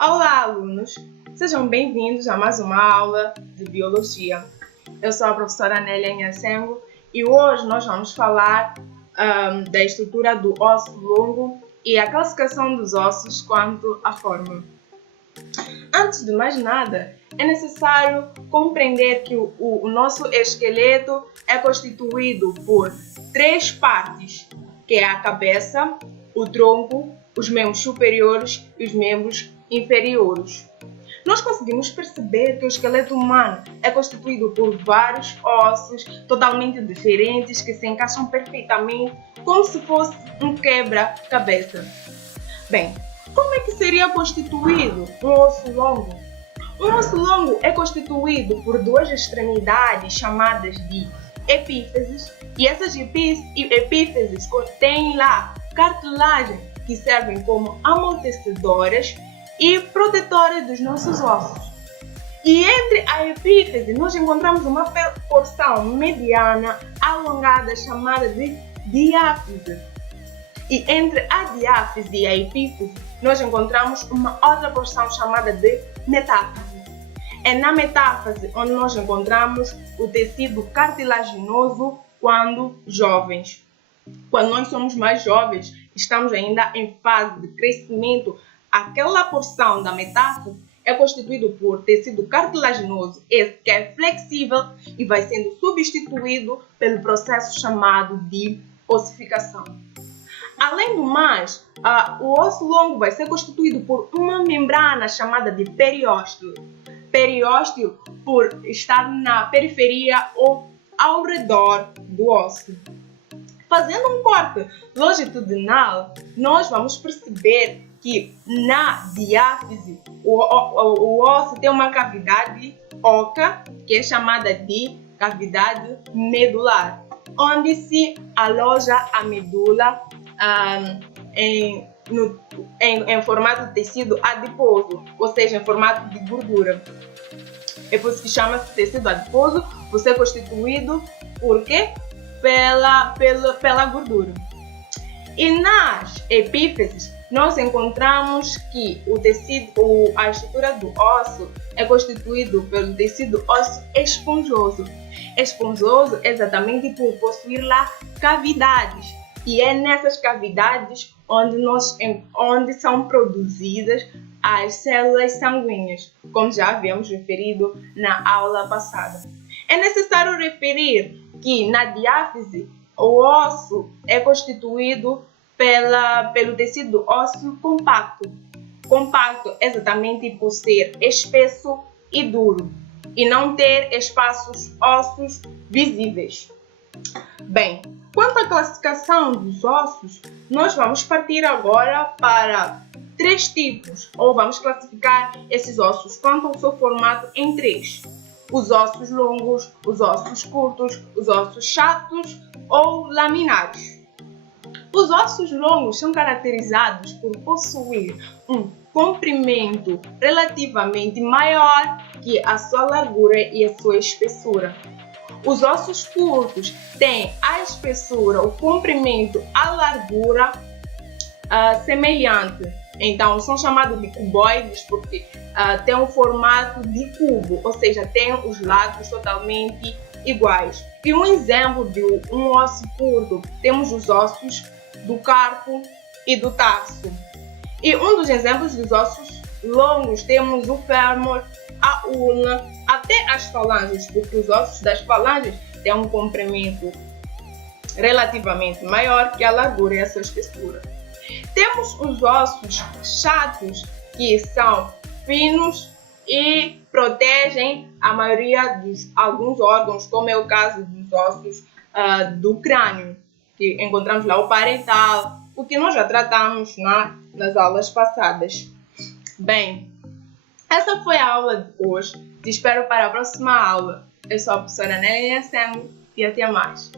Olá, alunos! Sejam bem-vindos a mais uma aula de Biologia. Eu sou a professora Nélia Nhacengo e hoje nós vamos falar da estrutura do osso longo e a classificação dos ossos quanto à forma. Antes de mais nada, é necessário compreender que o nosso esqueleto é constituído por três partes, que é a cabeça, o tronco, os membros superiores e os membros inferiores. Nós conseguimos perceber que o esqueleto humano é constituído por vários ossos totalmente diferentes que se encaixam perfeitamente como se fosse um quebra-cabeça. Bem, como é que seria constituído um osso longo? Um osso longo é constituído por duas extremidades chamadas de epífises, e essas epífises contêm lá cartilagem que servem como amortecedoras e protetoras dos nossos ossos. E entre a epífise nós encontramos uma porção mediana alongada chamada de diáfise. E entre a diáfise e a epífise nós encontramos uma outra porção chamada de metáfise. É na metáfise onde nós encontramos o tecido cartilaginoso quando jovens. Quando nós somos mais jovens, estamos ainda em fase de crescimento, aquela porção da metáfise é constituída por tecido cartilaginoso, esse que é flexível e vai sendo substituído pelo processo chamado de ossificação. Além do mais, o osso longo vai ser constituído por uma membrana chamada de periósteo. Periósteo por estar na periferia ou ao redor do osso. Fazendo um corte longitudinal, nós vamos perceber que na diáfise o osso tem uma cavidade oca, que é chamada de cavidade medular, onde se aloja a medula em formato de tecido adiposo, ou seja, em formato de gordura. É por isso que chama-se tecido adiposo, por ser constituído por quê? Pela gordura. E nas epífises, nós encontramos que a estrutura do osso é constituído pelo tecido ósseo esponjoso. Esponjoso exatamente por possuir lá cavidades. E é nessas cavidades onde são produzidas as células sanguíneas, como já havíamos referido na aula passada. É necessário referir que na diáfise o osso é constituído pelo tecido ósseo compacto. Compacto exatamente por ser espesso e duro e não ter espaços ósseos visíveis. Bem, quanto à classificação dos ossos, nós vamos partir agora para três tipos, ou vamos classificar esses ossos quanto ao seu formato em três. Os ossos longos, os ossos curtos, os ossos chatos ou laminares. Os ossos longos são caracterizados por possuir um comprimento relativamente maior que a sua largura e a sua espessura. Os ossos curtos têm a espessura, o comprimento, a largura semelhante. Então, são chamados de cuboides porque têm um formato de cubo, ou seja, têm os lados totalmente iguais. E um exemplo de um osso curto, temos os ossos do carpo e do tarso. E um dos exemplos dos ossos longos, temos o fêmur, a ulna, até as falanges, porque os ossos das falanges têm um comprimento relativamente maior que a largura e a sua espessura. Temos os ossos chatos, que são finos e protegem a maioria dos alguns órgãos, como é o caso dos ossos do crânio, que encontramos lá o parietal, o que nós já tratamos nas aulas passadas. Bem, essa foi a aula de hoje. Te espero para a próxima aula. Eu sou a professora Nélia Nhacengo e até mais.